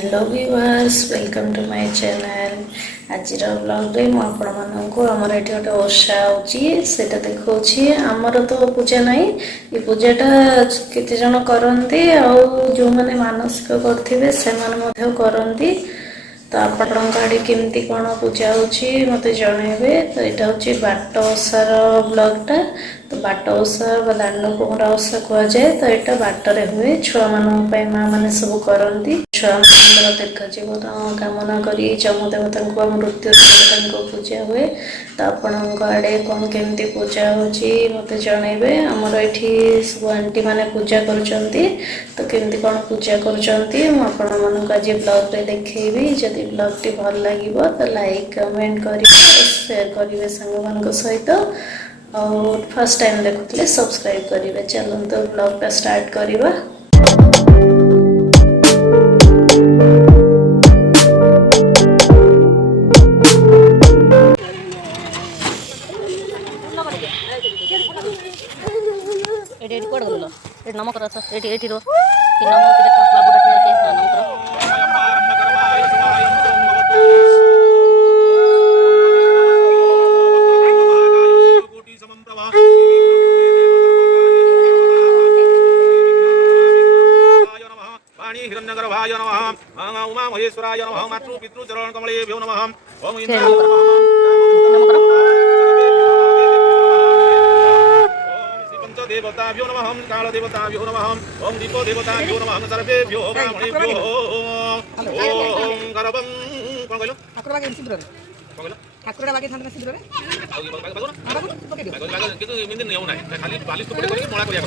Hello viewers welcome to my channel आज blog रे मु आपण मानक आमर ये गोटे ओषा होटा देखा आमर तो पूजा ना ये पूजाटा केते जन करती जो मैंने मानसिक करते से करती तो आपण आड़े केमती कौन पूजा होची मते जनइबे। तो यहाँ हूँ बाट ओषार ब्लॉगटा। तो बाट ओषा बा दांड पोहरा ओषा कह जाए। तो यहाँ बाटरे हुए छुआ मानक माँ मैंने सब करती छुआ मान दीर्घ जीवन कामना करी जम देवता मृत्यु देवता पूजा हुए। तो आपण आड़े कौन केमती पूजा होची मते जनइबे। आमर ये सब आंटी मैंने पूजा करुँच तो केमती कौन पूजा करुँच आज ब्लॉग रे देखी। जदि ब्लॉग टी भल लगे तो लाइक कमेंट करें शेयर करेंगे सांग मान सहित और फर्स्ट टाइम देखुले सब्सक्राइब करेंगे। चलो तो ब्लॉग टा स्टार्ट करवा। नमक बाबू हिरण्यगर्भाय नमः उमा महेश्वराय नमः मातृ पितृ चरण कमलेभ्यो नमः ओम देवताभ्यो नमः काल देवताभ्यो नमः ओम दीपो देवताभ्यो नमः सर्वेभ्यो ब्राह्मणेभ्यो ओम गर्भं कोन कहलो ठाकुर बागे सिंदूर कोन कहलो ठाकुर बागे थाना सिंदूर रे आउ बागे पके दियो बागे किंतु मिंदे नियम नाही खाली पालिश तो पडे करी मोळा करिया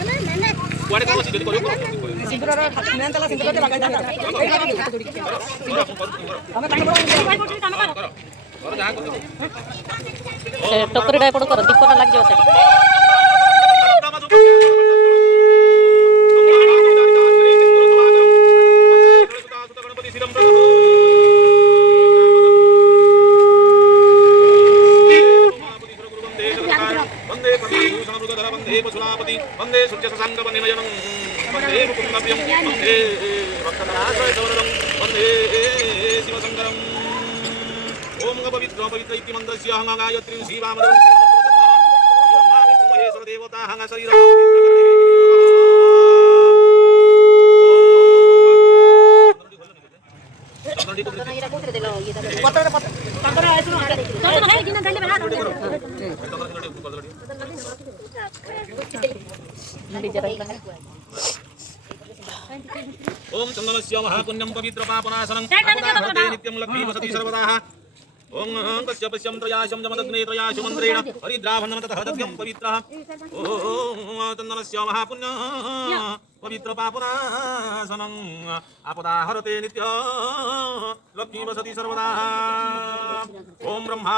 कुआडे काम सिंदूर करियो सिंदूर रे मेन तला सिंदूर रे बागे थाना टोकरी डाय पड़ कर दीपटा लाग जाओ से वंदे वंदे सूर्य संगम निमयनं वंदे मुकुंदभ्यं वंदे भक्तनाशयदवरदं वंदे शिवशंकरं ओम पवित्र पवित्र इति मन्त्रस्य हंग गायत्री शिवामदं ब्रह्मा विष्णु महेश्वर देवता हंग शरीरं ओम चंदनस्य महापुण्यं पवित्र पापनाशनं नित्यं लक्ष्मी वसति सर्वदा ओम कस्य पश्यं त्रयाशं जमदग्ने त्रयाशु मन्त्रेण हरिद्रावणं ततः दग्ध्यं पवित्रः ओम चंदनस्य महापुण्यं पवित्र पापनाशनं आपदा हरते नित्य लक्ष्मी वसति सर्वदा ओम ब्रह्मा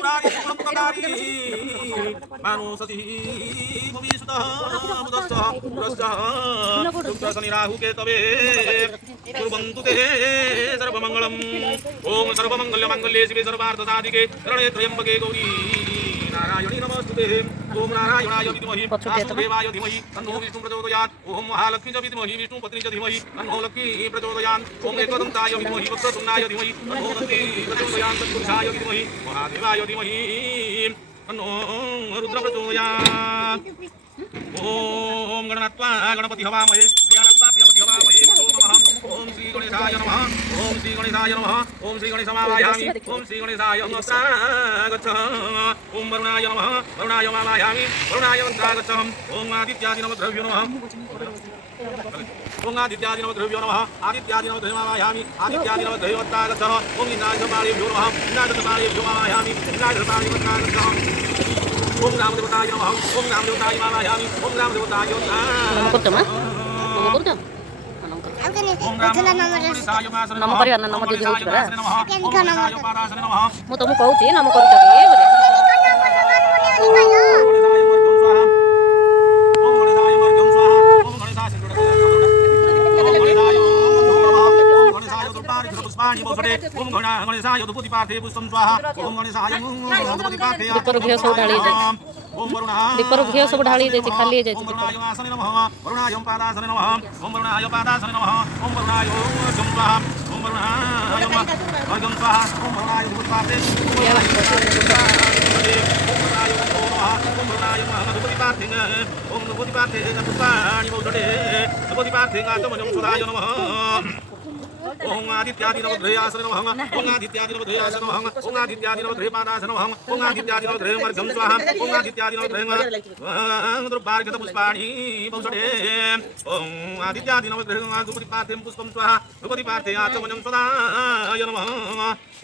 पुराणि मानुषति भविष्यतः मुदस्तः पुरस्तः शनि राहु केतवे कुर्वन्तु ते सर्वमङ्गलम् ओम सर्वमङ्गल्यमाङ्गल्ये शिवे सर्वार्थसाधिके शरण्ये त्र्यम्बके गौरी नारायणी नमस्तुते ओम नारायणाय विद्महे वासुदेवाय धीमहि तन्नो विष्णु प्रचोदयात् ओम महालक्ष्मी च विद्महे विष्णुपत्नी च धीमहि तन्नो लक्ष्मी प्रचोदयात् ओम एकदन्ताय विद्महे वक्रतुण्डाय धीमहि तन्नो नन्दी प्रचोदयात् तत्पुरुषाय विद्महे महादेवाय धीमहि तन्नो रुद्र प्रचोदयात् ओम गणनात्वा गणपति हवामहे ज्ञानत्वा प्रियपति हवामहे नमः ओम श्री गणेशाय नमः ओम श्री गणेशाय नमः ओम श्री गणेशमावायामि ओम श्री गणेशाय नमस्तागच्छ ओम वरुणाय नमः वरुणाय मावायामि वरुणाय मन्त्रागच्छ ओम आदित्यादि नमद्रव्यो नमः ओम आदित्यादि नमद्रव्यो नमः आदित्यादि नमद्रव्यमावायामि आदित्यादि नमद्रव्यवत्तागच्छ ओम इन्द्राय समारेभ्यो नमः इन्द्राय समारेभ्यो मावायामि इन्द्राय समारेभ्यो ओम राम देवताय नमः ओम राम देवताय मावायामि ओम राम देवताय नम कर नम दीदी मु तुमको कहूँ नम कर पुष्पाणि ओम गणेशाय दुपति पार्थे पुष्पं स्वाहा ओम गणेशाय दुपति पार्थे दीपर घिଅ ସବୁ ଢାଳି ଦେଇଛି ओम वरुणा दीपर घिଅ ସବୁ ढाଳି ଦେଇଛି ଖାଲି ହେଇଯାଇଛି ओम वरुणाय आसने नमः वरुणाय पादासने नमः ओम वरुणाय पादासने नमः ओम वरुणाय अर्घ्यं स्वाहा ओम वरुणाय अर्घ्यं स्वाहा ओम वरुणाय दुपति पार्थे ओम वरुणाय दुपति पार्थे ओम दुपति पार्थे पुष्पाणि मौदटे दुपति पार्थे आचमनं सुधाय नमः ओम आदित्यादि नवग्रहे आसने नमः ओम आदित्यादि नवग्रहे आसने नमः ओम आदित्यादि नवग्रहे पादासने नमः ओम आदित्यादि नवग्रहे अर्घ्यं स्वाहा ओम आदित्यादि नवग्रहे द्रव्यार्घ्यं पुष्पाणि मौदटे ओम आदित्यादि नवग्रहे दुपति पार्थे पुष्पं स्वाहा दुपति पार्थे आचमनं सुधाय नमः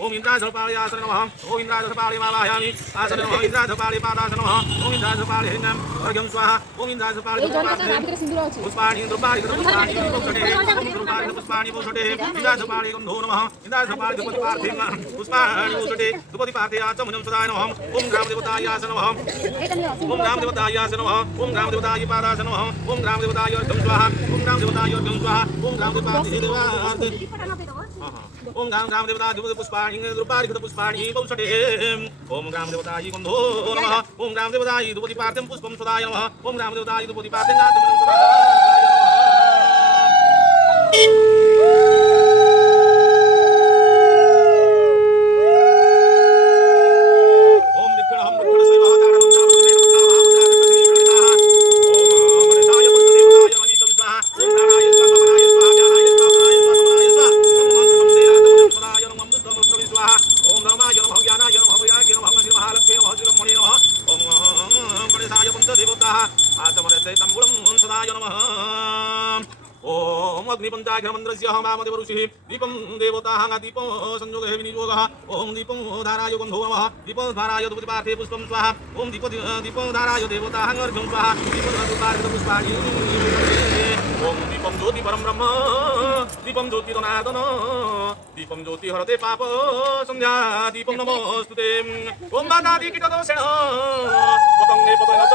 ओम इंद्राजलपाले आसने नमः ओम इंद्राजलपाले मालायामि आसने नमः इंद्राजलपाले पादासने नमः ओम इंद्राजलपाले अर्घ्यं स्वाहा ओम इंद्राजलपाले पुष्पाणि द्रव्यार्घ्यं पुष्पाणि मौदटे ओम द्रव्यार्घ्यं पुष्पाणि मौदटे इंद्राजलपाले गन्धो नमः इंद्राजलपाले दुपति पार्थे पुष्पाणि मौदटे दुपति पार्थे आचमनं सुधाय नमः ओम ग्रामदेवताय आसने नमः ओम ग्रामदेवताय आसने नमः ओम ग्रामदेवताय पादासने नमः ओम ग्रामदेवताय अर्घ्यं स्वाहा ओम ग्रामदेवताय अर्घ्यं स्वाहा ओम ग्रामदेवताय ओम ग्रामदेवताय पुष्पाणि द्रव्यार्घ्यं पुष्पाणि मौदटे ओम ग्रामदेवताय गन्धो नमः ओम ग्रामदेवताय दुपति पार्थे पुष्पं सुधाय नमः ओम ग्रामदेवताय दुपति पार्थे आचमनं सुधाय नमः मामदेव ऋषिः दीपं देवताः दीपं संयोगः विनियोगः ओम दीपं धाराय गन्धो नमः दीपं धाराय दुपति पार्थे पुष्पं स्वाहा ओम दीपं धाराय देवताः अर्घ्यं स्वाहा दीपं धाराय पुष्पाणि ओम दीपं ज्योति परं ब्रह्म दीपं ज्योति जनार्दन दीपं ज्योति हरते पाप संध्या दीपं नमोस्तुते ओम नानादि कीटदोषेण पतंगे पतन च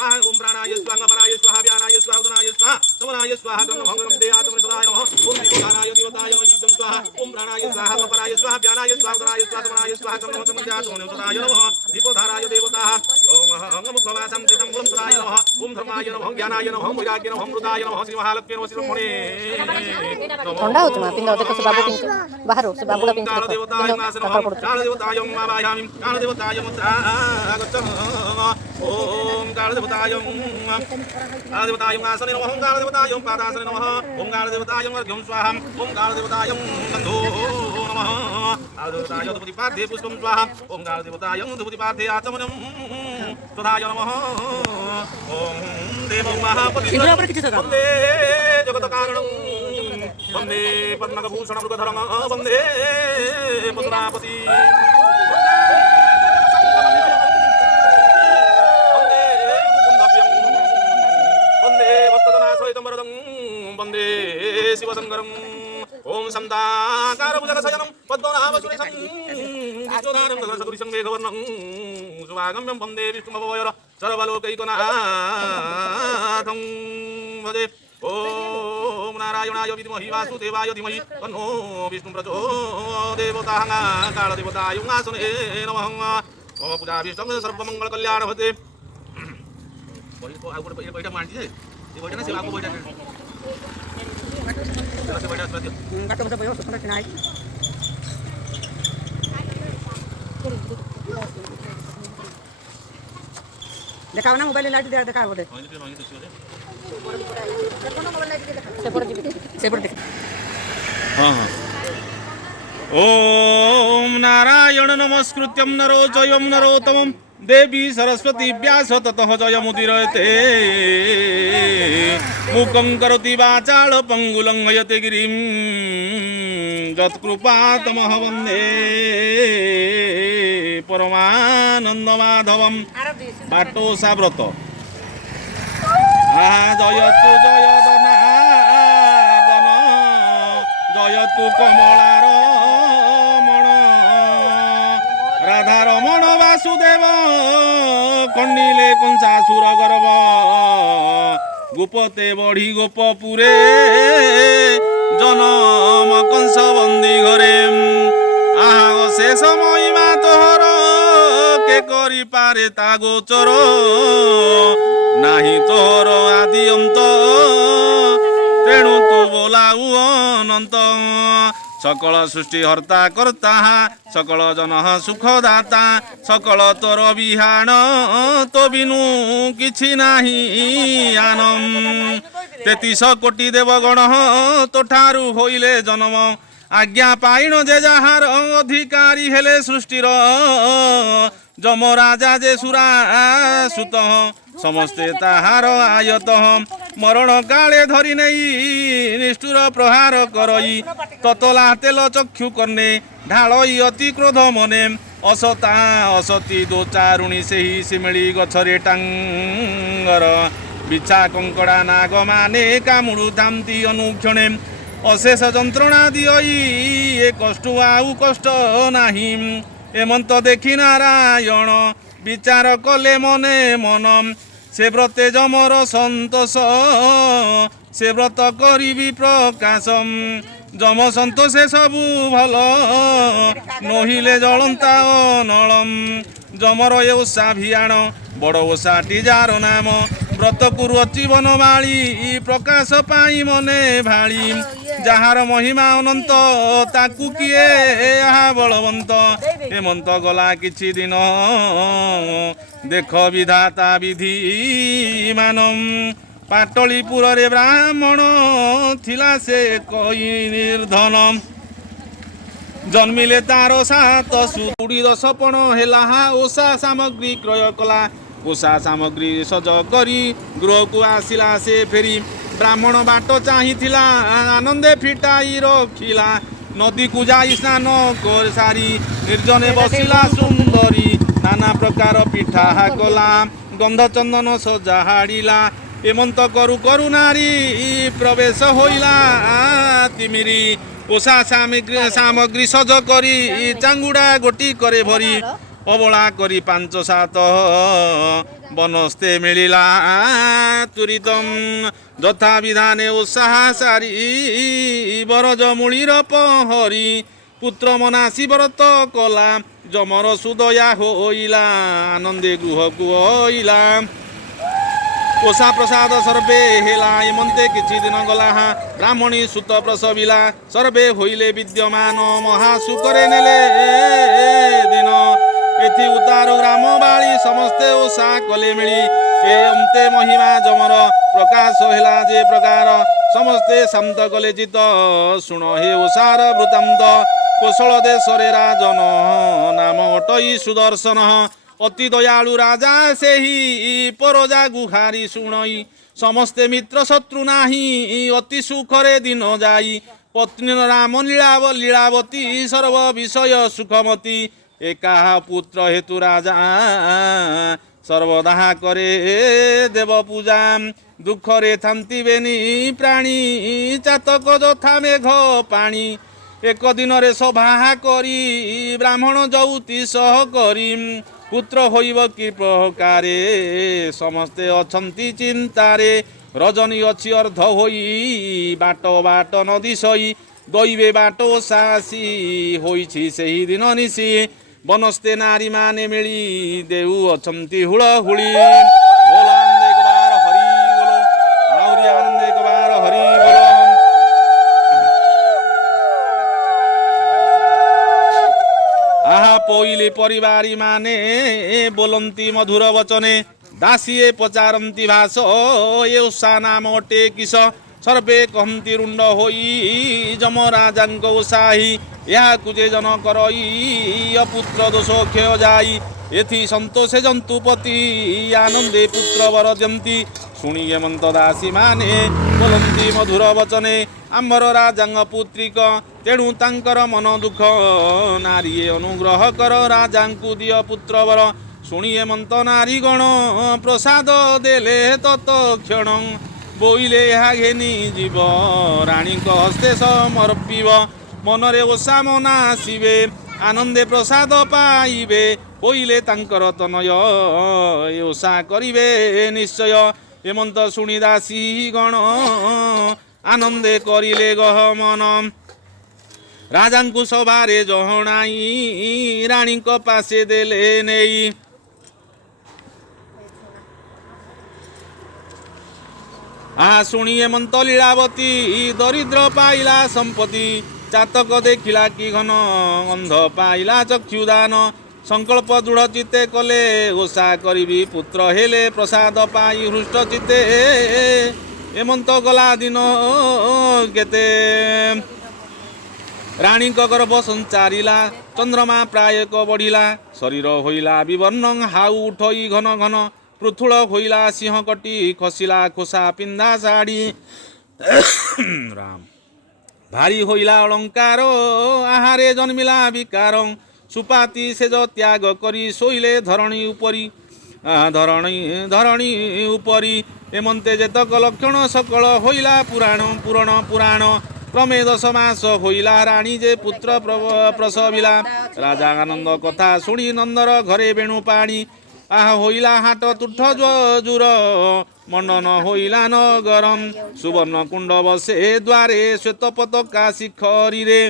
ओम प्राणाय स्वाहा पराय स्वाहा व्यानाय स्वाहा उदनाय स्वाहा समनाय स्वाहा गं भंगं देयातम सदाय नमः ओम प्राणाय देवताय नमः स्वाहा ओम प्राणाय स्वाहा पराय स्वाहा व्यानाय स्वाहा उदनाय स्वाहा समनाय स्वाहा गं भंगं देयातम सदाय नमः दीपोधाराय देवताः ओम अहं स्वासं चितं गुणं सदाय नमः ओम धर्माय नमः ज्ञानाय नमः वैराग्य नमः मृदाय नमः श्री महालक्ष्मी नमः श्रीरमणे ठंडा होच मा पिंदा देखो से बाबू पिंच बाहर से बाबूला पिंच काल देवताय नासनः काल देवताय मावायामि काल देवताय मुद्रा गच्छन् ओम काल देवताय आसने नमः ओम काल देवताय पादासने नमः ओम काल देवताय अर्घ्यं स्वाहा ओम काल देवताय गन्धो नमः काल देवताय दुपति पार्थे पुष्पं स्वाहा ओम काल देवताय दुपति पार्थे आचमनं सुधाय नमः ओम देवं महापति वन्दे जगत्कारणं वन्दे पद्मभूषण मृगधरं वन्दे पशुरापति वन्दे शिवशङ्करं ओम संताकारभुजगशयनं पद्मनाभसुरेशं विश्वधारं गगनसदृशं मेघवर्णं शुभागम्यं वन्दे विष्णुमभवयर सर्वलोकैकनाथं भजे ओम नारायणाय विद्महे वासुदेवाय धीमहि तन्नो विष्णुं प्रचोदयात् कालदेवताय आसने नमः ओम पूजाभिष्टं सर्वमङ्गलकल्याणभते बैठक मांडी है ये बैठक ना सेवा को बैठक चला से बैठक कर दियो काटो मत भयो सुपर नाइ देखाव ना मोबाइल लाइट दे देखाव बोले हां हां ओम नारायण नमस्कृत्यं नरो जयं नरोत्तमं देवी सरस्वती व्यास ततः जयमुदीरयते मुखं करोति वाचाल पंगुलं हयते गिरिं यत्कृपातमः वन्दे परमानन्दमाधवं बाटोसा व्रत जयतु जयदनादन जयतु कमलार ରାଧା ରମଣ ବାସୁଦେବ ଖଣ୍ଡିଲେ କଂସାସୁର ଗର୍ବ ଗୋପତେ ବଢି ଗୋପପୁରେ ଜନମ କଂସ ବନ୍ଦୀ ଘରେ ଆହା ଅଶେଷ ମହିମା ତୋହର କେ କରିପାରେ ତା ଗୋଚର ନାହିଁ ତୋର ଆଦି ଅନ୍ତ ତେଣୁ ତୁ ବୋଲାଉ ଅନନ୍ତ सकल सृष्टि हर्ता कर्ता सकल जन सुख दाता सकल तोर बिहान तो बिनु किछि नाही आनम 33 कोटि देवगण तो ठारू होइले जन्म आज्ञा पाइण जे जहार अधिकारी हेले सृष्टिर जम राजा जे सुरा सुत समस्ते ताहार आयत मरण काले धरी नहीं निष्ठुर प्रहार करई ततला तेल चक्षु करने ढालई अति क्रोध मने असता असती दो चारुणी से ही सिमिली गछरे टांगर बिछा कंकड़ा नाग माने कामुड़ू थामती अनुक्षणे अशेष जंत्रणा दियई ए कष्ट आउ कष्ट नाही एमंत देखी नारायण विचार कले मने मन से व्रते जमर सन्तोष से व्रत करी प्रकाशम जम सन्तोषे सबु भल नहिले जलंता नलम जमर ए ओषा भियाण बड़ ओषाटी जार नाम व्रत कुरु अचिवन बाली प्रकाश पाई मने भाली जहार महिमा अनंत ताकू किए aha बलवंत हेमंत गला किछि दिन देख विधाता विधि मानम पाटलीपुर रे ब्राह्मण थिला से कई निर्धन जन्मिले तार सात सुड़ी 10 पण हेला ओषा सामग्री क्रय कला ओषा सामग्री सज करी गृह को आसिला से फेरी ब्राह्मण बाट चाहिथिला आनंदे फिटाई रखिला नदी को जाई स्नान कर सारी निर्जने बसिला सुंदरी नाना प्रकार पिठा कला गंध चंदन सजाहाड़िला एमंत करु करु नारी प्रवेश होइला तिमिरी ओषा सामग्री सज करी चांगुड़ा गोटी करे भरी अबला करी 5-7 बनस्ते मिलिला तुरितम यथा विधाने ओषा सारी बरज मूलीर पहरी पुत्र मनासी व्रत कला जमर सुदया होइला आनंदे गृह को होइला ओषा प्रसाद सर्वे हेला एमंते किछि दिन गला ब्राह्मणी सुत प्रसविला सर्वे होइले विद्यमान महासुकरे नेले दिन एथि उतारो ग्राम बाली समस्ते ओषा कले मिली ए अंते महिमा जमर प्रकाश हेला जे प्रकार समस्ते शांत कले चित शुण हे ओषार वृत्तांत कोशल देश रे राजन नाम अटई सुदर्शन अति दयालु राजा से ही परोजा गुहारी शुणई समस्ते मित्र शत्रु नाही अति सुखरे दिन जाई पत्नी राम लीलावती सर्व विषय सुखमती एका पुत्र हेतु राजा सर्वदा करे देव पूजा दुखरे थांती बेनी प्राणी चातक यथा मेघ पाणी एक दिन रे सभा करी ब्राह्मण जौती सह करी पुत्र होइब कि प्रकारे समस्ते अछंती चिंतारे रजनी अछि अर्ध होई बाट बाट नदी सई दैवे बाट सासी होइछि सेही दिन निसी बनस्ते नारी माने मिली देउ अछंती हुळ हुळी बोल आनंद एक बार हरि बोलो आउरी आनंद एक बार हरि बोलो आहा पोइले परिवारी माने बोलंती मधुर वचने दासीए पचारंती भाष ए ओषा नाम अटे किस सर्वे कहती रुंड होई जम राजांक ओषाही या कुजे जन करई अपुत्र दोष क्षय जाई एथि संतोषे जंतुपति आनंदे पुत्र वर दियंती शुणी हेमंत दासी माने बोलंती मधुर वचने आम्बर राजांग पुत्रिक तेणु तांकर मन दुख नारी अनुग्रह कर राजांकु दिय पुत्र वर शुणी हेमंत नारी गण प्रसाद देले तत क्षण बोइले ଏହା ଘେନି ଯିବ ରାଣୀଙ୍କ ହସ୍ତେ ସମର୍ପିବ ମନରେ ଓଷା ମନା ଆସିବେ ଆନନ୍ଦେ ପ୍ରସାଦ ପାଇବେ ବୋଇଲେ ତାଙ୍କର ତନୟ ଏ ଓଷା କରିବେ ନିଶ୍ଚୟ। ହେମନ୍ତ ଶୁଣି ଦାସୀ ଗଣ ଆନନ୍ଦେ କରିଲେ ଗହମନ। ରାଜାଙ୍କୁ ସଭାରେ ଜଣାଇ ରାଣୀଙ୍କ ପାଶେ ଦେଲେ ନେଇ। ଶୁଣି ହେମନ୍ତ ଲୀଳାବତୀ ଦରିଦ୍ର ପାଇଲା ସମ୍ପତ୍ତି। ଚାତକ ଦେଖିଲା କି ଘନ ଅନ୍ଧ ପାଇଲା ଚକ୍ଷୁଦାନ। ସଂକଳ୍ପ ଦୃଢ଼ ଚିତ୍ତେ କଲେ ଓଷା କରିବି ପୁତ୍ର ହେଲେ ପ୍ରସାଦ ପାଇ ହୃଷ୍ଟ ଚିତ୍ତେ। ହେମନ୍ତ ଗଲା ଦିନ କେତେ ରାଣୀଙ୍କ ଗର୍ଭ ସଞ୍ଚାରିଲା। ଚନ୍ଦ୍ରମା ପ୍ରାୟକ ବଢ଼ିଲା ଶରୀର ହୋଇଲା ବିବର୍ଣ୍ଣ। ହାଉ ଉଠଇ ଘନ ଘନ ପୃଥୁଳ ହୋଇଲା ସିଂହ କଟି। ଖସିଲା ଖୋସା ପିନ୍ଧା ଶାଢ଼ୀ ରାମ ଭାରି ହୋଇଲା ଅଳଙ୍କାର। ଆହାରେ ଜନ୍ମିଲା ବିକାର। ସୁପାତି ସେଜ ତ୍ୟାଗ କରି ଶୋଇଲେ ଧରଣୀ ଉପରି। ଧରଣୀ ଉପରି ହେମନ୍ତେ ଯେତକ ଲକ୍ଷଣ ସକଳ ହୋଇଲା ପୁରାଣ ପୁରାଣ। କ୍ରମେ 10 ମାସ ହୋଇଲା ରାଣୀ ଯେ ପୁତ୍ର ପ୍ରସବିଲା। ରାଜା ଆନନ୍ଦ କଥା ଶୁଣି ନନ୍ଦର ଘରେ ବେଣୁ ପାଣି। ହୋଇଲା ହାଟ ତୁଠ ଜୁର ମଣ୍ଡନ ହୋଇଲା ନଗରମ। ସୁବର୍ଣ୍ଣ କୁଣ୍ଡ ବସେ ଦ୍ୱାରେ ଶ୍ଵେତ ପତାକା ଶିଖରୀରେ।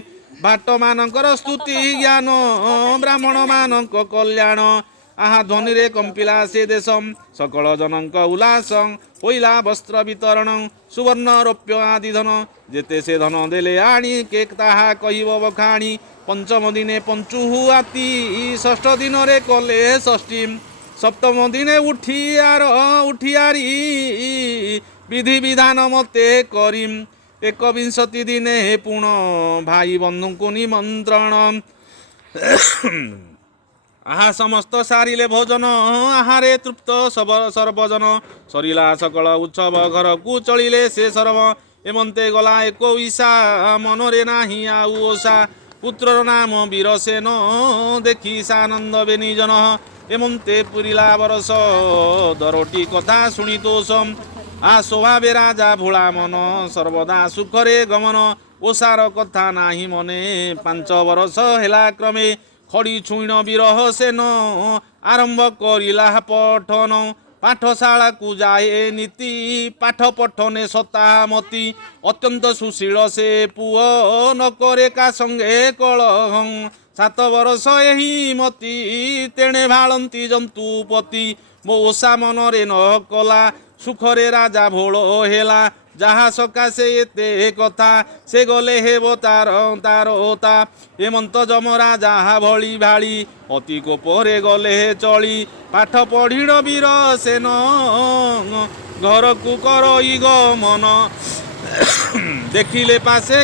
ଭାଟ ମାନଙ୍କର ସ୍ତୁତି ଜ୍ଞାନ ବ୍ରାହ୍ମଣ ମାନଙ୍କ କଲ୍ୟାଣ। ଧ୍ୱନିରେ କମ୍ପିଲା ସେ ଦେଶ ସକଳ ଜନଙ୍କ ଉଲ୍ଲାସ। ହୋଇଲା ବସ୍ତ୍ର ବିତରଣ ସୁବର୍ଣ୍ଣ ରୌପ୍ୟ ଆଦି ଧନ। ଯେତେ ସେ ଧନ ଦେଲେ ଆଣି କେ ତାହା କହିବ ବଖାଣି। ପଞ୍ଚମ ଦିନେ ପଞ୍ଚୁହୁ ଆତି ଷଷ୍ଠ ଦିନରେ କଲେ ଷଷ୍ଠୀ। ସପ୍ତମ ଦିନେ ଉଠିଆରି ବିଧି ବିଧାନ ମତେ କରିମ୍। 21 ଦିନେ ପୁଣ ଭାଇ ବନ୍ଧୁଙ୍କୁ ନିମନ୍ତ୍ରଣ। ସମସ୍ତ ସାରିଲେ ଭୋଜନ ଆହାରେ ତୃପ୍ତ ସର୍ବଜନ। ସରିଲା ସକଳ ଉତ୍ସବ ଘରକୁ ଚଳିଲେ ସେ ସର୍ବ। ହେମନ୍ତେ ଗଲା 21 ମନରେ ନାହିଁ ଆଉ ଓଷା। ପୁତ୍ରର ନାମ ବୀରସେନ ଦେଖି ସାନନ୍ଦ ବେନିଜନ। ହେମନ୍ତେ ପୁରିଲା ବରଷ ଦରଟି କଥା ଶୁଣି ତୋଷ। ସ୍ୱଭାବେ ରାଜା ଭୋଳା ମନ ସର୍ବଦା ସୁଖରେ ଗମନ। ଓଷାର କଥା ନାହିଁ ମନେ 5 ବରଷ ହେଲା କ୍ରମେ। ଖଡ଼ି ଛୁଇଣ ବିରହ ସେନ ଆରମ୍ଭ କରିଲା ପଠନ। ପାଠଶାଳାକୁ ଯାଏ ନୀତି ପାଠ ପଠନେ ସତାମତି। ଅତ୍ୟନ୍ତ ସୁଶୀଳ ସେ ପୁଅ ନ କରେ କା ସଙ୍ଗେ କଳହ। 7 ବରଷ ଏହି ମତି ତେଣେ ଭାଳନ୍ତି ଜନ୍ତୁପତି। ମୋ ଓଷା ମନରେ ନ କଲା ସୁଖରେ ରାଜା ଭୋଳ ହେଲା। ଯାହା ସକାଶେ ଏତେ କଥା ସେ ଗଲେ ହେବ ତାର ଓତା। ହେମନ୍ତ ଯମରା ଯାହା ଭଳି ଭାଳି ଅତି କୋପରେ ଗଲେ ଚଳି। ପାଠ ପଢ଼ିଣ ବୀର ସେନ ଘରକୁ କରଇ ଗମନ। ଦେଖିଲେ ପାଶେ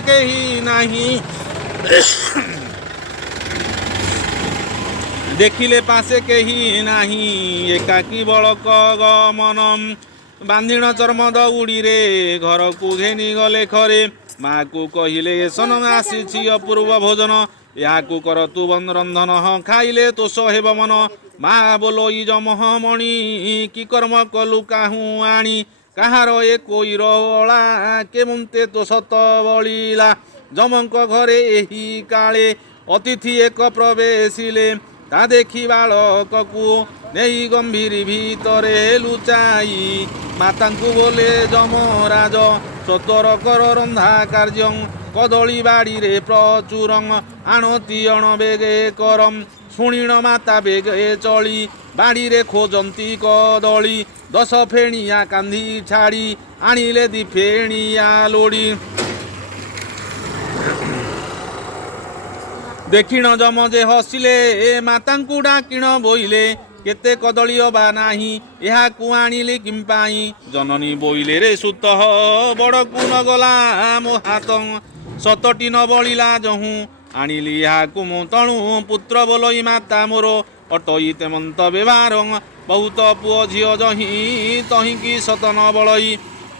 କେହି ନାହିଁ ଏକାକୀ ବଳକ ଗମନ। ବାନ୍ଧିଣ ଚର୍ମ ଦଉଡ଼ିରେ ଘରକୁ ଘେନି ଗଲେ ଖରେ। ମାକୁ କହିଲେ ଏସନ ଆସିଛି ଅପୂର୍ବ ଭୋଜନ। ଏହାକୁ କର ତୁ ରନ୍ଧନ ଖାଇଲେ ତୋଷ ହେବ ମନ। ମା ବୋଲୋଇ ଯମହମଣି କି କର୍ମ କଲୁ କାହୁଁ ଆଣି। କାହାର ଏ କୋଇର ଅଳା କେମନ୍ତେ ତୋ ସତ ବଳିଲା। ଯମଙ୍କ ଘରେ ଏହି କାଳେ ଅତିଥି ଏକ ପ୍ରବେଶିଲେ। ତା ଦେଖି ବାଳକକୁ ନେଇ ଗମ୍ଭୀର ଭିତରେ ଲୁଚାଇ। ମାତାଙ୍କୁ ବୋଲେ ଯମରାଜ ସତର କର ରନ୍ଧା କାର୍ଯ୍ୟ। କଦଳୀ ବାଡ଼ିରେ ପ୍ରଚୁର ଆଣତି ଅଣ ବେଗେ କରମ। ଶୁଣିଣ ମାତା ବେଗେ ଚଳି ବାଡ଼ିରେ ଖୋଜନ୍ତି କଦଳୀ। 10 ଫେଣିଆ କାନ୍ଧି ଛାଡ଼ି ଆଣିଲେ 2 ଫେଣିଆ ଲୋଡ଼ି। ଦେଖିଣ ଯମ ଯେ ହସିଲେ ମାତାଙ୍କୁ ଡାକିଣ ବୋଇଲେ। କେତେ କଦଳୀ ଅବା ନାହିଁ ଏହାକୁ ଆଣିଲି କିମ୍ପାଇଁ। ଜନନୀ ବୋଇଲେ ରେ ସୁତ ବଡ଼କୁ ନ ଗଲା ମୋ ହାତ। 7ଟି ନ ବଳିଲା ଯହୁଁ ଆଣିଲି ଏହାକୁ ମୁଁ ତଣୁ। ପୁତ୍ର ବୋଲଇ ମାତା ମୋର ଅଟଇ ତେମନ୍ତ ବ୍ୟବହାର। ବହୁତ ପୁଅ ଝିଅ ଯହିଁ ତହିଁକି 7 ନ ବଳଇ।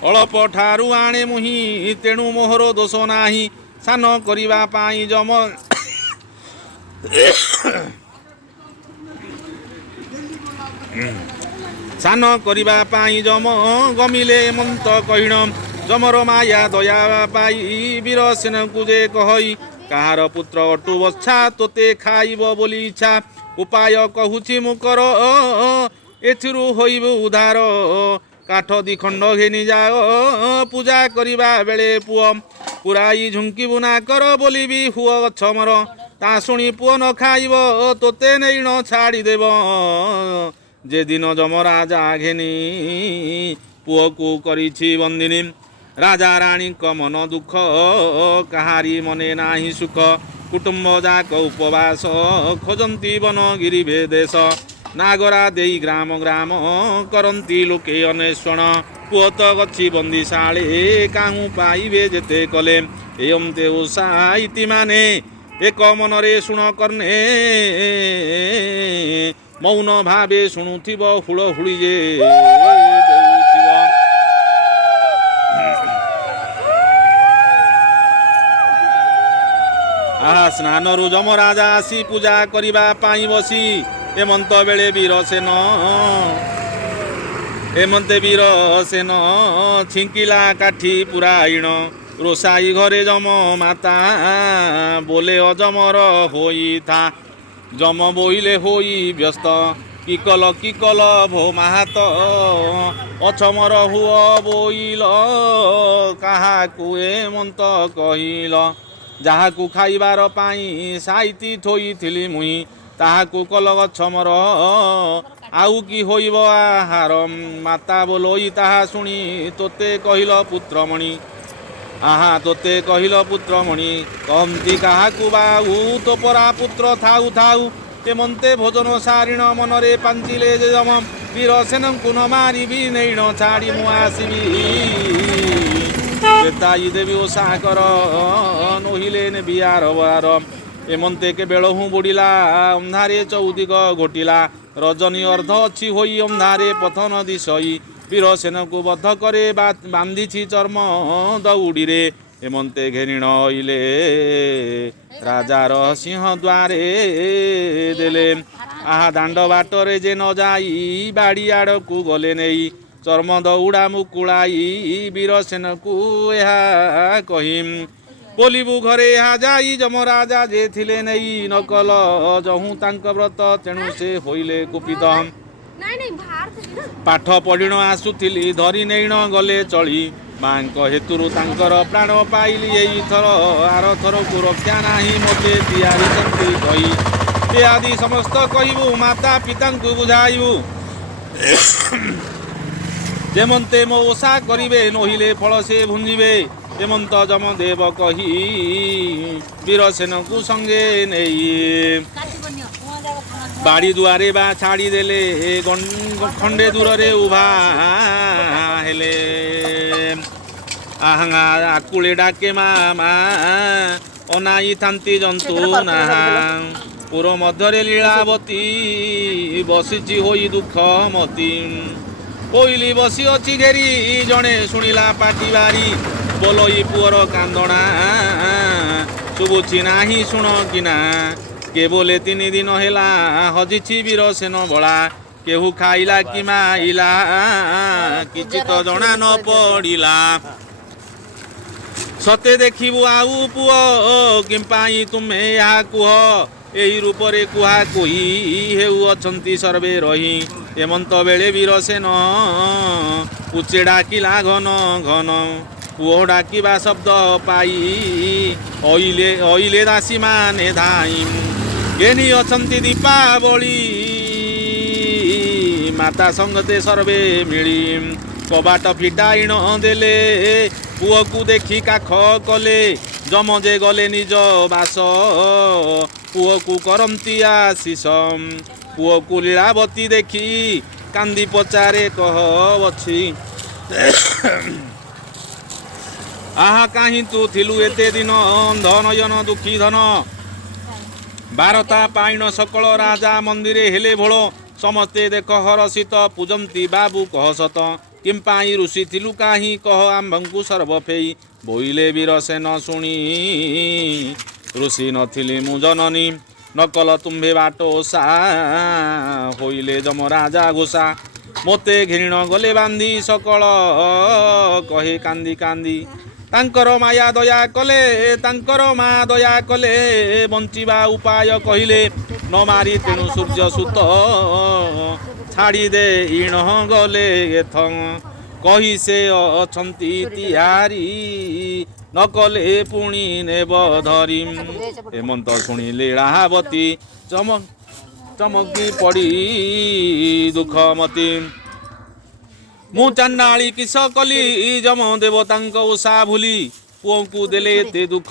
ଅଳପ ଠାରୁ ଆଣେ ମୁହିଁ ତେଣୁ ମୋହର ଦୋଷ ନାହିଁ। ସାନ କରିବା ପାଇଁ ଯମ ଗମିଲେ ମନ୍ତ କହିଣ। ଯମର ମାୟା ଦୟା ପାଇ ବୀରସେନକୁ ଯେ କହଇ କାହାର ପୁତ୍ର ଅଟୁ ବଛା ତୋତେ ଖାଇବ ବୋଲି ଇଚ୍ଛା ଉପାୟ କହୁଛି ମୁଁ କର ଏଥିରୁ ହୋଇବୁ ଉଦ୍ଧାର କାଠ ଦିଖଣ୍ଡ ଘେନି ଯାଅ ପୂଜା କରିବା ବେଳେ ପୁଅ ପୁରାଇ ଝୁଙ୍କିବୁ ନା କର ବୋଲି ବି ହୁଅ ଗଛ ମର ତା ଶୁଣି ପୁଅ ନ ଖାଇବ ତୋତେ ନେଇ ନ ଛାଡ଼ିଦେବ ଯେଦିନ ଯମରାଜା ଘେନି ପୁଅକୁ କରିଛି ବନ୍ଦିନୀ ରାଜା ରାଣୀଙ୍କ ମନ ଦୁଃଖ କାହାରି ମନେ ନାହିଁ ସୁଖ କୁଟୁମ୍ବ ଯାକ ଉପବାସ ଖୋଜନ୍ତି ବନଗିରି ବେଦେଶ ନାଗରା ଦେଇ ଗ୍ରାମ ଗ୍ରାମ କରନ୍ତି ଲୋକେ ଅନ୍ୱେଷଣ ପୁଅ ତ ଗଛି ବନ୍ଦିଶାଳେ କାହୁଁ ପାଇବେ ଯେତେ କଲେ ଏମତେ ଓଷା ଇତିମାନେ ଏକ ମନରେ ଶୁଣ କର୍ଣ୍ଣେ ମୌନ ଭାବେ ଶୁଣୁଥିବ ହୁଳ ହୁଳି ଯେ ଦେଉଥିବ ସ୍ନାନରୁ ଯମରାଜା ଆସି ପୂଜା କରିବା ପାଇଁ ବସି ଏମନ୍ତ ବେଳେ ବୀରସେନ ଛିଙ୍କିଲା କାଠି ପୁରାଇଣ ରୋଷାଇ ଘରେ ଯମ ମାତା ବୋଲେ ଅଜମର ହୋଇଥା ଯମ ବୋଇଲେ ହୋଇ ବ୍ୟସ୍ତ କିକଲ ଭୋ ମାହାତ ଅଛମର ହୁଅ ବୋଇଲ କାହାକୁ ଏମନ୍ତ କହିଲ ଯାହାକୁ ଖାଇବାର ପାଇଁ ସାଇତି ଥୋଇଥିଲି ମୁଇଁ ତାହାକୁ କଲ ଗଛ ମର ଆଉ କି ହୋଇବ ଆହାର ମାତା ବୋଲୋଇ ତାହା ଶୁଣି ତୋତେ କହିଲ ପୁତ୍ରମଣି ତୋତେ କହିଲ ପୁତ୍ରମଣି କହନ୍ତି କାହାକୁ ବାହୁ ତୋ ପରା ପୁତ୍ର ଥାଉ ଥାଉ ଏମନ୍ତେ ଭୋଜନ ସାରିଣ ମନରେ ପାଞ୍ଚିଲେ ଯେ ଯମ ବୀରସେନଙ୍କୁ ନ ମାରିବି ନେଇ ନ ଛାଡ଼ି ମୁଁ ଆସିବି ବେତାଇ ଦେବି ଓଷା କର ନୋହିଲେ ନେବି ଆର ଏମନ୍ତେ କେବେଳହୁଁ ବୁଡ଼ିଲା ଅନ୍ଧାରେ ଚଉଦିଗ ଘୋଟିଲା ରଜନୀ ଅର୍ଦ୍ଧ ଅଛି ହୋଇ ଅନ୍ଧାରେ ପଥନ ଦିଶଇ ବୀରସେନକୁ ବଧ କରେ ବାନ୍ଧିଛି ଚର୍ମ ଦଉଡ଼ିରେ ଏମନ୍ତେ ଘେରିଣ ଅଇଲେ ରାଜାର ସିଂହ ଦ୍ୱାରେ ଦେଲେ ଦାଣ୍ଡ ବାଟରେ ଯେ ନ ଯାଇ ବାଡ଼ି ଆଡ଼କୁ ଗଲେ ନେଇ ଚର୍ମ ଦଉଡ଼ା ମୁକୁଳାଇ ବୀରସେନକୁ ଏହା କହି ବୋଲିବୁ ଘରେ ଏହା ଯାଇ ଯମରାଜା ଯେ ଥିଲେ ନେଇ ନକଲ ଯହୁଁ ତାଙ୍କ ବ୍ରତ ତେଣୁ ସେ ହୋଇଲେ କୁପିତ ପାଠ ପଢ଼ିଣ ଆସୁଥିଲି ଧରି ନେଇଣ ଗଲେ ଚଳି ମାଙ୍କ ହେତୁରୁ ତାଙ୍କର ପ୍ରାଣ ପାଇଲି ଏଇଥର ଆରଥରକୁ ରକ୍ଷା ନାହିଁ ମୋତେ ତିଆରିଛନ୍ତି କହି ଏ ଆଦି ସମସ୍ତ କହିବୁ ମାତା ପିତାଙ୍କୁ ବୁଝାଇବୁ ଯେମନ୍ତେ ମୋ ଓଷା କରିବେ ନୋହିଲେ ଫଳ ସେ ଭୁଞ୍ଜିବେ ଏମନ୍ତ ଯମଦେବ କହି ବୀରସେନକୁ ସଙ୍ଗେ ନେଇ ବାଡ଼ି ଦୁଆରେ ବା ଛାଡ଼ିଦେଲେ ଖଣ୍ଡେ ଦୂରରେ ଉଭା ହେଲେ ଆକୁଳେ ଡାକେ ମା ଅନାଇଥାନ୍ତି ଜନ୍ତୁ ନାହା ପୁର ମଧ୍ୟରେ ଲୀଳାବତୀ ବସିଛି ହୋଇ ଦୁଃଖ ମତି କୋଇଲି ବସି ଅଛି ଘେରି ଜଣେ ଶୁଣିଲା ପାଟି ବାରି ବୋଲଇ ପୁଅର କାନ୍ଦଣା ଶୁଭୁଛି ନାହିଁ ଶୁଣ କିନା କେବଲେ 3 ଦିନ ହେଲା ହଜିଛି ବୀରସେନ ବଳା କେହୁ ଖାଇଲା କି ମାଇଲା କିଛି ତ ଜଣା ନ ପଡ଼ିଲା ସତେ ଦେଖିବୁ ଆଉ ପୁଅ କିମ୍ପାଇଁ ତୁମେ ଏହା କୁହ ଏହି ରୂପରେ କୁହା କହି ହେଉ ଅଛନ୍ତି ସର୍ବେ ରହି ଏମନ୍ତ ବେଳେ ବୀରସେନ ଉଚ୍ଚେ ଡାକିଲା ଘନ ଘନ ପୁଅ ଡାକିବା ଶବ୍ଦ ପାଇ ଅଇଲେ ଦାସୀ ମାନେ ଧାଇ ଘେନି ଅଛନ୍ତି ଦୀପାବଳି ମାତା ସଙ୍ଗତେ ସର୍ବେ ମିଳି କବାଟ ଫିଟାଇଣ ଦେଲେ ପୁଅକୁ ଦେଖି କାଖ କଲେ ଯମ ଯେ ଗଲେ ନିଜ ବାସ ପୁଅକୁ କରନ୍ତି ଆଶିଷ ପୁଅକୁ ଲୀଳାବତୀ ଦେଖି କାନ୍ଦି ପଚାରେ କହ ଅଛି କାହିଁ ତୁ ଥିଲୁ ଏତେ ଦିନ ଅନ୍ଧ ନୟନ ଦୁଃଖୀ ଧନ ବାରତା ପାଇଣ ସକଳ ରାଜା ମନ୍ଦିରେ ହେଲେ ଭୋଳ ସମସ୍ତେ ଦେଖ ହରଷିତ ପୂଜନ୍ତି ବାବୁ କହ ସତ କିମ୍ପାଇଁ ଋଷିଥିଲୁ କାହିଁ କହ ଆମ୍ଭଙ୍କୁ ସର୍ବ ଫେଇ ବୋଇଲେ ବୀରସେନ ଶୁଣି ଋଷି ନଥିଲି ମୁଁ ଜନନୀ ନକଲ ତୁମ୍ଭେ ବାଟ ଓଷା ହୋଇଲେ ଯମ ରାଜା ଘୋଷା ମୋତେ ଘିଣ ଗଲେ ବାନ୍ଧି ସକଳ କହେ କାନ୍ଦି କାନ୍ଦି ତାଙ୍କର ମାୟା ଦୟା କଲେ ତାଙ୍କର ମା ଦୟା କଲେ ବଞ୍ଚିବା ଉପାୟ କହିଲେ ନ ମାରି ତେଣୁ ସୂର୍ଯ୍ୟ ସୁତ ଛାଡ଼ିଦେ ଇଣ ଗଲେ ଏଥ କହି ସେ ଅଛନ୍ତି ତିହାରି ନ କଲେ ପୁଣି ନେବ ଧରି ହେମନ୍ତ ଶୁଣିଲେ ରାହାବତୀ ଚମକି ପଡ଼ି ଦୁଃଖମତୀ ମୁଁ ଚାଣ୍ଡାଳି କିସ କଲି ଯମ ଦେବତାଙ୍କ ଓଷା ଭୁଲି ପୁଅଙ୍କୁ ଦେଲେ ଏତେ ଦୁଃଖ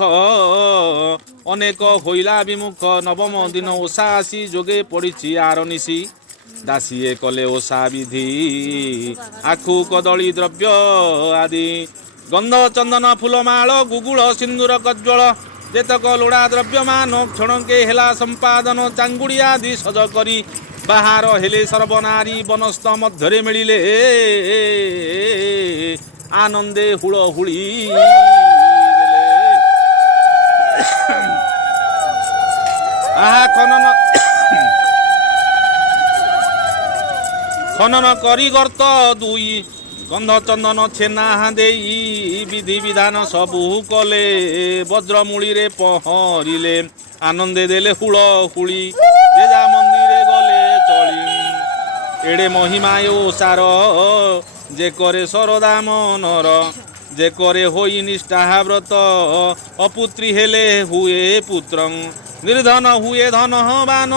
ଅନେକ ହୋଇଲା ବିମୁଖ ନବମ ଦିନ ଓଷା ଆସି ଯୋଗେ ପଡ଼ିଛି ଆର ନିଶି ଦାସିଏ କଲେ ଓଷା ବିଧି ଆଖୁ କଦଳୀ ଦ୍ରବ୍ୟ ଆଦି ଗନ୍ଧ ଚନ୍ଦନ ଫୁଲମାଳ ଗୁଗୁଳ ସିନ୍ଦୁର କଜ୍ଜଳ ଯେତକ ଲୋଡ଼ା ଦ୍ରବ୍ୟମାନ କ୍ଷଣକେ ହେଲା ସମ୍ପାଦନ ଚାଙ୍ଗୁଡ଼ି ଆଦି ସଜ କରି ବାହାର ହେଲେ ସର୍ବନାରୀ ବନସ୍ଥ ମଧ୍ୟରେ ମିଳିଲେ ଆନନ୍ଦେ ହୁଳ ହୁଳି ଆହା ଖନନ କରି ଗର୍ତ୍ତ ଦୁଇ ଗନ୍ଧ ଚନ୍ଦନ ଛେନା ଦେଇ ବିଧି ବିଧାନ ସବୁ କଲେ ବଜ୍ରମୂଳିରେ ପହଁରିଲେ ଆନନ୍ଦେ ଦେଲେ ହୁଳ ହୁଳି ଯେଜା ମନ୍ଦିରେ ଗଲେ ଚଳି ଏଡ଼େ ମହିମା ଓଷାର ଯେ କରେ ଶରଦା ମନର ଯେ କରେ ହୋଇ ନିଷ୍ଠା ବ୍ରତ ଅପୁତ୍ରୀ ହେଲେ ହୁଏ ପୁତ୍ର ନିର୍ଧନ ହୁଏ ଧନବାନ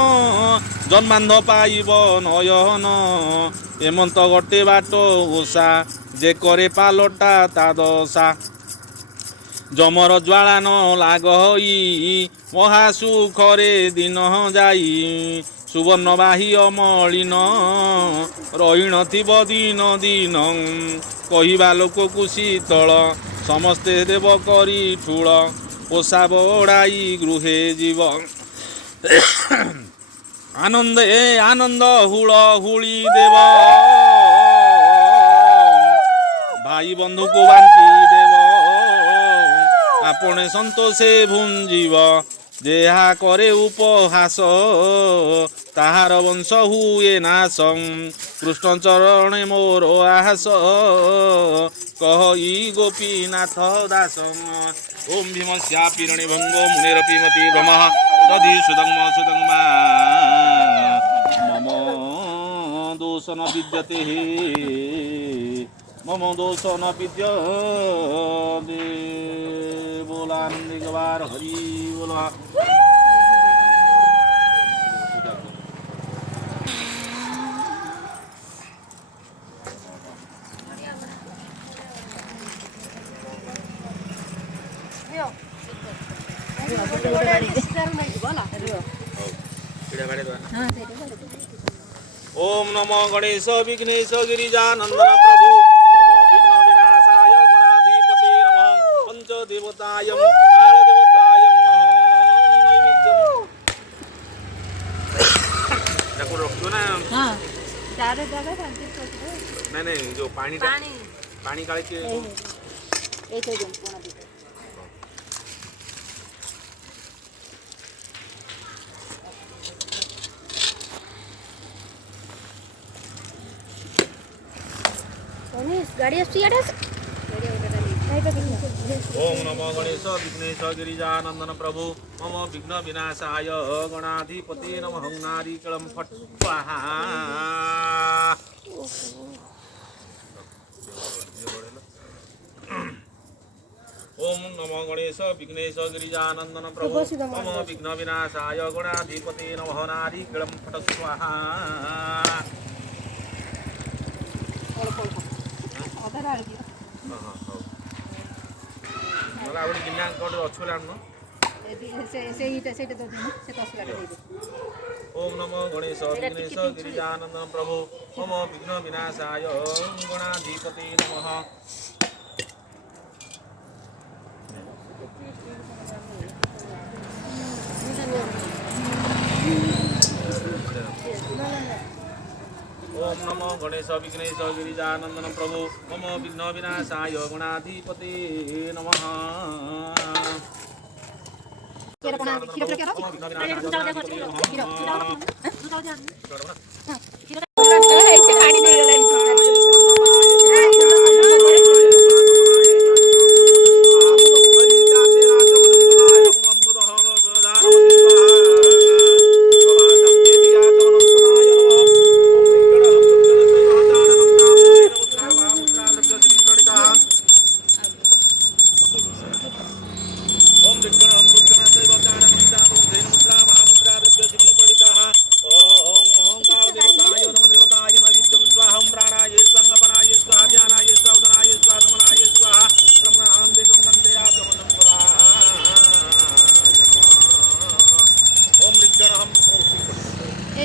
ଜନ୍ମାନ୍ଧ ପାଇବ ନୟନ ଏମନ୍ତ ଗୋଟେ ବାଟ ଓଷା ଯେ କରେ ପାଲଟା ତା ଦଶା ଯମର ଜ୍ୱାଳା ନ ଲାଗଇ ମହାସୁଖରେ ଦିନ ଯାଇ ସୁବର୍ଣ୍ଣ ବାହ୍ୟ ମଳିନ ରହିଣ ଥିବ ଦିନ ଦିନ କହିବା ଲୋକକୁ ଶୀତଳ ସମସ୍ତେ ଦେବ କରି ଠୁଳ ଓଷା ବଢ଼ାଇ ଗୃହେ ଯିବ ଆନନ୍ଦ ହୁଳ ହୁଳି ଦେବ ଭାଇ ବନ୍ଧୁକୁ ବାଣ୍ଟି ଦେବ আপনে সন্তোষে ভুঞ্জিব যেহা করে উপহাস তাহার বংশ হুয়ে নাশ কৃষ্ণ চরণে মোর আহাস কহি গোপীনাথ দাস ওম ভীমস্যা পিরণি ভঙ্গ মুনিরপি মতি ব্রহ্ম দধি সুদংম সুদংমা মম দোষ ন বিদ্যতে मम दोष न विद्यते बोला नंदी गवार हरि बोला ओम नमो गणेश विघ्नेश गिरिजानंदन प्रभु देवतायं काल देवतायं नैवेद्यम रखो ना हां चार जगह नहीं नहीं जो पानी काले के ए तो जम कोना दे कोनिस गाड़ी आसी आडे ओम नमो गणेश विघ्नेश गिरिजानंदन प्रभु मम विघ्न विनाशाय गणाधिपति नमः नारिकेलम फट स्वाहा ओम नमो गणेश विघ्नेश गिरिजानंदन प्रभु मम विघ्न विनाशाय गणाधिपति नमः नारिकेलम फट स्वाहा आवड़ी गिन्ना कोड अच्छो लानो ओम नमो गणेश विघ्नेश गिरिजानंदन प्रभु मम विघ्न विनाशाय गणाधिपति नमः ओम नमो गणेश विघ्नेश गिरिजानंदन प्रभु मम विघ्न विनाशाय गणाधिपति नमः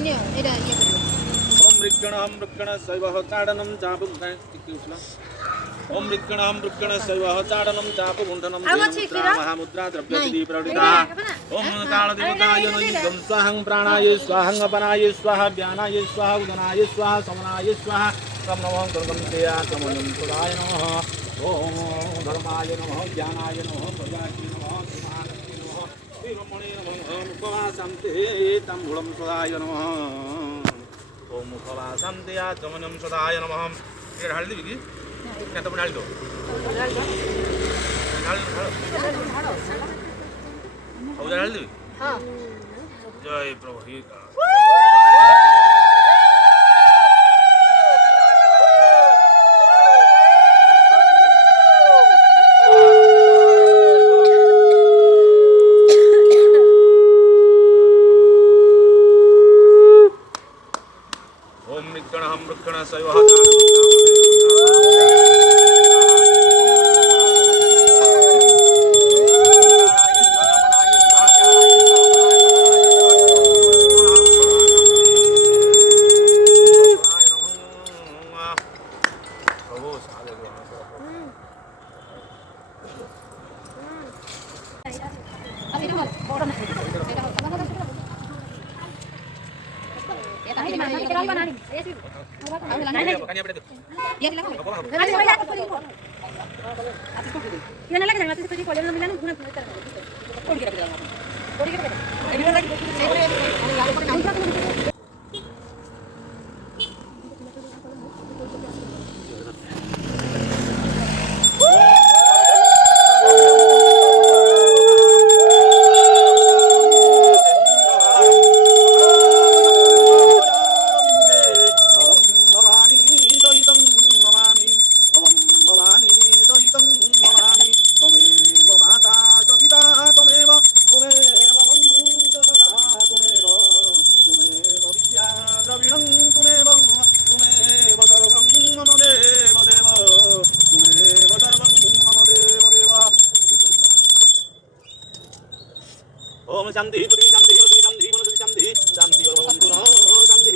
ओम मृक्कण शैवः चाडनं चापुण्ठनं ओम मृक्कण शैवः चाडनं चापुण्ठनं महामुद्रा द्रव्यति प्रवृत्ता ओम कालदेवताय नमः स्वाहं प्राणाय स्वाहं अपनाय स्वाहा व्यानाय स्वाहा उदनाय स्वाहा समनाय स्वाहा तम नमः दुर्गं तेया तमनं सुदाय नमः ओम धर्माय नमः ज्ञानाय नमः प्रजाय नमः समानस्य नमः श्रीरमणे नमः मुखवासन्ते तं गुणं सुदाय नमः ओम मुखवासन्ते तमनं सुदाय नमः ये ढाल दी दीदी क्या तुम ढाल दो ढाल ढाल दी हाँ जय प्रभु ही का ओम मृक्कण शैवः ओम शांति पुरी शांति योगी शांति मनोसति शांति शांति और भवन्तु नः शांति